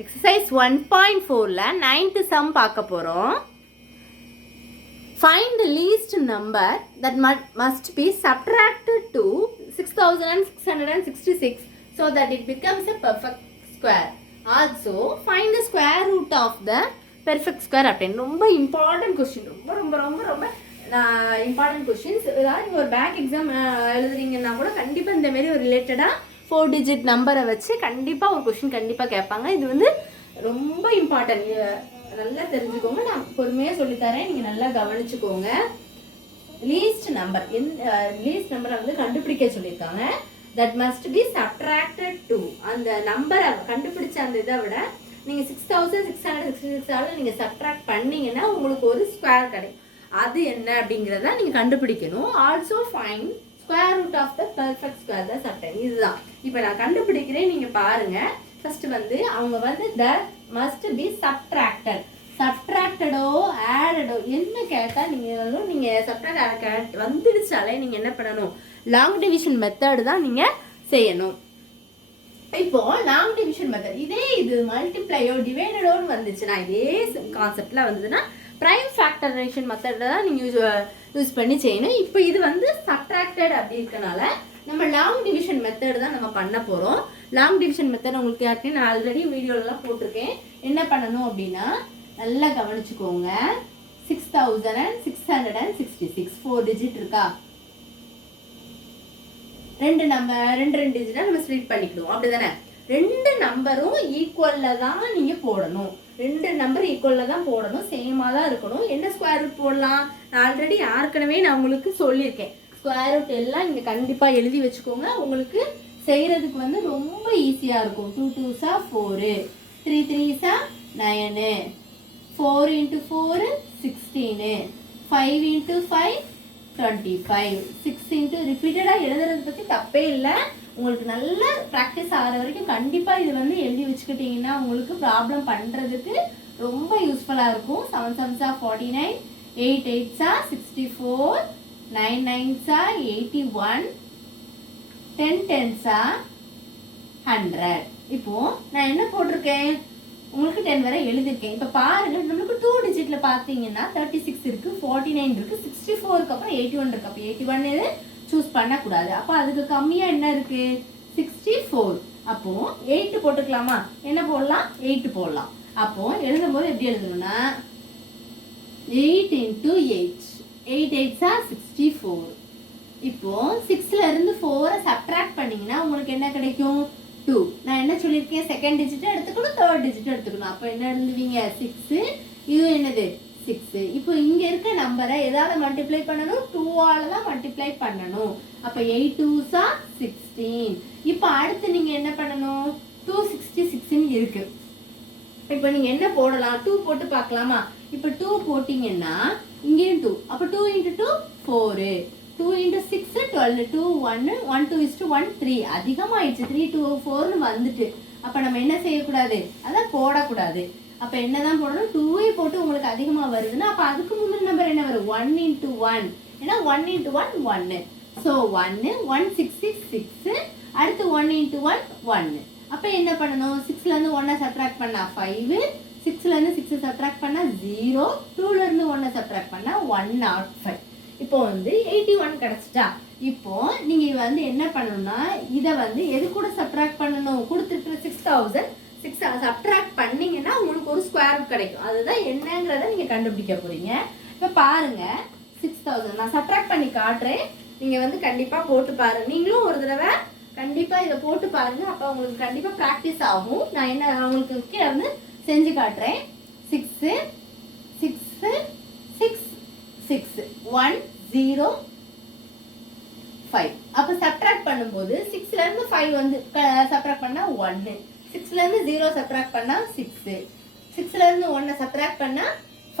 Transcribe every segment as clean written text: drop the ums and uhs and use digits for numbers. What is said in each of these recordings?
Exercise 1.4ல 9th sum பார்க்க போறோம். Find the least number that must be subtracted to 6666 so that it becomes a perfect square. Also, find the square root of the perfect square. அப்படின்னு ரொம்ப important question, ரொம்ப important questions. ஏதாவது நீங்கள் ஒரு bank exam எழுதுறீங்கன்னா கூட கண்டிப்பாக இந்த மாதிரி ஒரு ரிலேட்டடாக 4 digit நம்பரை வச்சு கண்டிப்பாக ஒரு கொஸ்டின் கண்டிப்பாக கேட்பாங்க. இது வந்து ரொம்ப இம்பார்ட்டன்ட், நல்லா தெரிஞ்சுக்கோங்க. நான் பொறுமையாக சொல்லித்தரேன், நீங்கள் நல்லா கவனிச்சுக்கோங்க. லீஸ்ட் நம்பரை வந்து கண்டுபிடிக்க சொல்லியிருக்காங்க. That must be subtracted to, அந்த நம்பரை கண்டுபிடிச்ச அந்த இதை விட நீங்கள் 6666 நீங்கள் சப்ட்ராக்ட் பண்ணீங்கன்னா உங்களுக்கு ஒரு ஸ்கொயர் கிடைக்கும். அது என்ன அப்படிங்கிறத நீங்கள் கண்டுபிடிக்கணும். Also find square root of the perfect square தான் சப்ட்ராக்ட். இதுதான் இப்போ நான் கண்டுபிடிக்கிறேன், நீங்கள் பாருங்க. ஃபர்ஸ்ட் வந்து அவங்க வந்து தட் மஸ்ட் பி சப்ட்ராக்டடோ ஆடடோ என்ன கேட்டால் நீங்கள் சப்ட்ராக்ட் வந்துடுச்சாலே நீங்கள் என்ன பண்ணணும், லாங் டிவிஷன் மெத்தடு தான் நீங்கள் செய்யணும். இப்போ லாங் டிவிஷன் மெத்தட் இது மல்டிப்ளையோ டிவைடடோன்னு வந்துச்சுன்னா, இதே கான்செப்ட்ல வந்ததுன்னா ப்ரைம் ஃபேக்டரைசேஷன் மெத்தடில் தான் நீங்கள் யூஸ் பண்ணி செய்யணும். இப்போ இது வந்து சப்ட்ராக்டட் அப்படி இருக்கனால நம்ம லாங் டிவிஷன் மெத்தட் தான் நம்ம பண்ண போகிறோம். லாங் டிவிஷன் மெத்தட் உங்களுக்கு யார்கிட்டையும் நான் ஆல்ரெடி வீடியோலலாம் போட்டிருக்கேன். என்ன பண்ணணும் அப்படின்னா நல்லா கவனிச்சுக்கோங்க. 6666 4 டிஜிட் இருக்கா, ரெண்டு டிஜிட்டா நம்ம ஸ்ப்ளிட் பண்ணிக்கிடுவோம், அப்படிதானே? ரெண்டு நம்பரும் ஈக்குவல்ல தான் நீங்க போடணும். ரெண்டு நம்பர் ஈக்குவல்ல தான் போடணும், சேமா தான் இருக்கணும். என்ன ஸ்கொயர் ரூட் போடலாம், நான் ஆல்ரெடி ஏற்கனவே நான் உங்களுக்கு சொல்லியிருக்கேன். ஸ்கொயர் ரூட் எல்லாம் நீங்க கண்டிப்பா எழுதி வச்சுக்கோங்க. உங்களுக்கு செய்யறதுக்கு வந்து ரொம்ப ஈஸியா இருக்கும். 2 2s 4, 3 3s 9, 4 × 4 16, 5 × 5 25, 6 ரிப்பீட்டடாக எழுதுறது பற்றி தப்பே இல்லை. உங்களுக்கு நல்ல ப்ராக்டிஸ் ஆகிற வரைக்கும் கண்டிப்பாக இது வந்து எழுதி வச்சுக்கிட்டிங்கன்னா உங்களுக்கு ப்ராப்ளம் பண்ணுறதுக்கு ரொம்ப யூஸ்ஃபுல்லாக இருக்கும். 7 7s 49, 8 8s 64, 9 9s 81, 10 10s 100. இப்போது நான் என்ன போட்டிருக்கேன், உங்களுக்கு 10 வரை எழுதிருக்கேன். இப்போ பாருங்க, நம்மளுக்கு 2 டிஜிட்ல பார்த்தீங்கன்னா 36 இருக்கு, 49 இருக்கு, 64க்கு அப்புறம் 81 இருக்கு. அப்போ 81 இது சூஸ் பண்ணக்கூடாது. அப்போ அதுக்கு கம்மியாக என்ன இருக்கு, 64. அப்போ 8 போட்டுக்கலாமா, என்ன போடலாம், 8 போடலாம். அப்போ எழுதும் போது எப்படி எழுதணும்னா 8 × 8, 8 8s 64. இப்போ 6ல இருந்து 4 சப்ட்ராக்ட் பண்ணீங்கன்னா உங்களுக்கு என்ன கிடைக்கும், 2. நான் என்ன சொல்லியிருக்கேன், செகண்ட் டிஜிட் எடுத்துக்கணும், தேர்ட் டிஜிட் எடுத்துக்கணும். அப்போ என்ன எழுதுவீங்க, 6. இது என்னது 6. இப்போ இங்க இருக்க நம்பரை எதால மல்டிப்ளை பண்ணணும், 2ஆல தான் மல்டிப்ளை பண்ணணும். அப்போ 8 2s 16. இப்போ அடுத்து நீங்க என்ன பண்ணணும், 266 இருக்கு. இப்போ நீங்க என்ன போடலாம், 2 போட்டு பார்க்கலாமா? இப்போ 2 போட்டீங்கன்னா இங்கேயும் 2, அப்போ 2 × 2 4, 2 × 6 12, 2 1 1 2 1 3. அதிகமாயிடுச்சு, 3 2 4ன்னு வந்துட்டு. அப்போ நம்ம என்ன செய்யக்கூடாது, அதான் போடக்கூடாது. அப்போ என்னதான் போடணும், 2 போட்டு உங்களுக்கு அதிகமாக வருதுன்னா அப்போ அதுக்கு முன்னாடி நம்பர் என்ன வரும், 1 × 1. ஏன்னா 1 × 1 1. ஸோ 1 1 6 6 6. அடுத்து 1 × 1 1. அப்போ என்ன பண்ணணும், 6லேருந்து 1 சப்ட்ராக்ட் பண்ணா 5, 6லேருந்து 6 சப்ட்ராக்ட் பண்ணா 0, 2லேருந்து 1 சப்ட்ராக்ட் பண்ணா 105. இப்போ வந்து 81 கிடைச்சிட்டா. இப்போ நீங்க வந்து என்ன பண்ணணும்னா இதை வந்து எது கூட சப்ட்ராக்ட் பண்ணணும், கொடுத்துருக்கிற 6006 சப்ட்ராக்ட் பண்ணீங்கன்னா உங்களுக்கு ஒரு ஸ்கொயர் ரூட் கிடைக்கும். அதுதான் என்னங்கிறத நீங்க கண்டுபிடிக்க போறீங்க. இப்போ பாருங்க 6000 நான் சப்ட்ராக்ட் பண்ணி காட்டுறேன், நீங்க வந்து கண்டிப்பா போட்டு பாருங்க. நீங்களும் ஒரு தடவை கண்டிப்பா இதை போட்டு பாருங்க, அப்போ உங்களுக்கு கண்டிப்பா ப்ராக்டிஸ் ஆகும். நான் என்ன உங்களுக்கு கீழே வந்து செஞ்சு காட்டுறேன். 6 6 6 6 1 0 5. அப்போ சப்ட்ராக்ட் பண்ணும்போது 6லேருந்து 5 வந்து சப்ட்ராக்ட் பண்ணா 1, 6லேருந்து 0 சப்ட்ராக்ட் பண்ணா 6, 6லேருந்து 1 சப்ட்ராக்ட் பண்ணா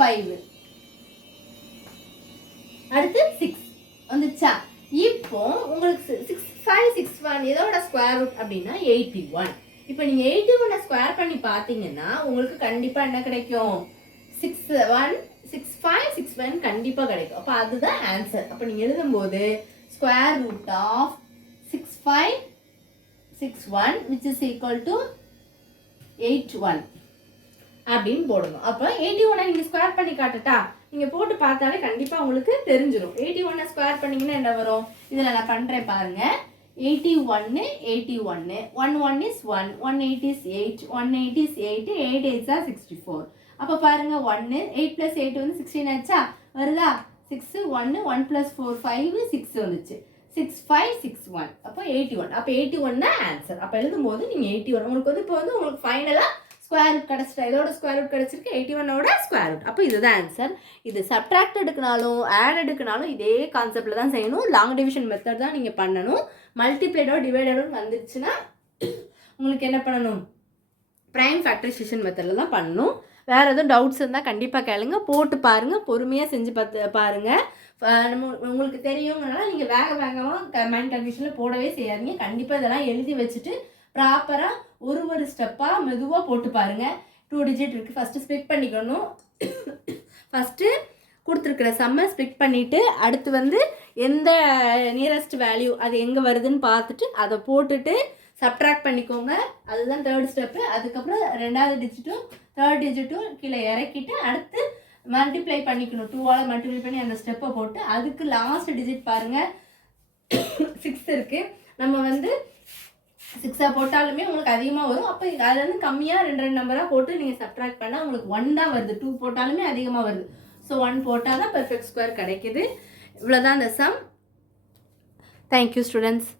5, அடுத்து 6 வந்துச்சா. இப்போ உங்களுக்கு 6561 இதோட ஸ்கொயர் ரூட் அப்படின்னா 81. இப்போ நீங்க 81 ஸ்கொயர் பண்ணி பார்த்தீங்கன்னா உங்களுக்கு கண்டிப்பா என்ன கிடைக்கும், 6561 கண்டிப்பா கிடைக்கும். அப்போ அதுதான் ஆன்சர். அப்போ நீங்க எழுதும்போது square root of 6561 which is equal to 81 அப்படின்னு போடணும். அப்போ 81 நீங்கள் ஸ்கொயர் பண்ணி காட்டுட்டா, நீங்கள் போட்டு பார்த்தாலே கண்டிப்பாக உங்களுக்கு தெரிஞ்சிடும். 81 ஸ்கொயர் பண்ணிங்கன்னா என்ன வரும்? இதில் நான் பண்ணுறேன் பாருங்கள். 81 81 1 1 is 1 1 8 is 8 1 8 is 8 8 8s are 64. அப்போ பாருங்க 1 8 plus 8 வந்து 16 ஆச்சா வருதா? 6 1 1 plus 4 5 6 வந்துச்சு. 6 5 6 1 அப்போ 81. அப்போ 81 தான் ஆன்சர். அப்போ எழுதும்போது நீங்கள் 81 உங்களுக்கு வந்து இப்போ வந்து உங்களுக்கு ஃபைனலாக ஸ்கொயர் ரூட் கிடச்சிட்டா, இதோட ஸ்கொயர் ரூட் கிடச்சிருக்கு 81ஓட ஸ்கொயர் ரூட். அப்போ இதுதான் ஆன்சர். இது சப்ட்ராக்ட் எடுக்கனாலும் ஆட் எடுக்கனாலும் இதே கான்செப்டில் தான் செய்யணும். லாங் டிவிஷன் மெத்தட் தான் நீங்கள் பண்ணணும். மல்டிப்ளைடோ டிவைடடோ வந்துருச்சுன்னா உங்களுக்கு என்ன பண்ணணும்? ப்ரைம் ஃபேக்டரைசேஷன் மெத்தடில் தான் பண்ணணும். வேறு எதுவும் டவுட்ஸ் இருந்தால் கண்டிப்பாக கேளுங்க, போட்டு பாருங்கள், பொறுமையாக செஞ்சு பாருங்கள். உங்களுக்கு தெரியுங்கனால நீங்கள் வேகமாக கமெண்ட் கண்டிஷனில் போடவே செய்யாதீங்க. கண்டிப்பாக இதெல்லாம் எழுதி வச்சுட்டு ப்ராப்பராக ஒரு ஸ்டெப்பாக மெதுவாக போட்டு பாருங்கள். 2 டிஜிட் இருக்குது, ஃபஸ்ட்டு ஸ்ப்ளிட் பண்ணிக்கணும். ஃபஸ்ட்டு கொடுத்துருக்குற சம்மை ஸ்ப்ளிட் பண்ணிவிட்டு அடுத்து வந்து எந்த நியரஸ்ட் வேல்யூ அது எங்கே வருதுன்னு பார்த்துட்டு அதை போட்டுட்டு சப்ட்ராக்ட் பண்ணிக்கோங்க. அதுதான் தேர்ட் ஸ்டெப்பு. அதுக்கப்புறம் 2வது டிஜிட்டும் 3rd டிஜிட்டும் கீழே இறக்கிட்டு அடுத்து மல்டிப்ளை பண்ணிக்கணும். 2ஆல் மல்டிப்ளை பண்ணி அந்த ஸ்டெப்பை போட்டு அதுக்கு லாஸ்ட் டிஜிட் பாருங்கள் 6 இருக்குது. நம்ம வந்து 6 போட்டாலுமே உங்களுக்கு அதிகமாக வரும். அப்போ அதில் வந்து கம்மியாக 2 நம்பராக போட்டு நீங்கள் சப்ட்ராக்ட் பண்ணால் உங்களுக்கு 1 தான் வருது. 2 போட்டாலுமே அதிகமாக வருது. ஸோ 1 போட்டால் தான் பெர்ஃபெக்ட் ஸ்கொயர் கிடைக்கிது. இவ்வளோதான் இந்த சம். Thank you students.